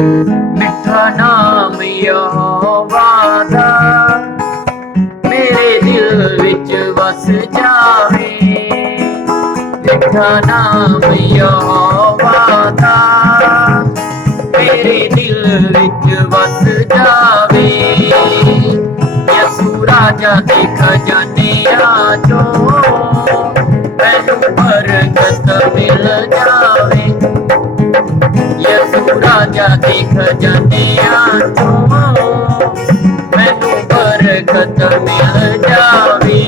मिठा नाम यहोवा दा मेरे दिल विच वस जावे। मिठा नाम यहोवा दा मेरे दिल विच वस जावे। यसू राजा दे खजानिया चों मैनू बरकत मिल जावे। यसू राजा दे खजानिया चों मैनू बरकत मिल जावे।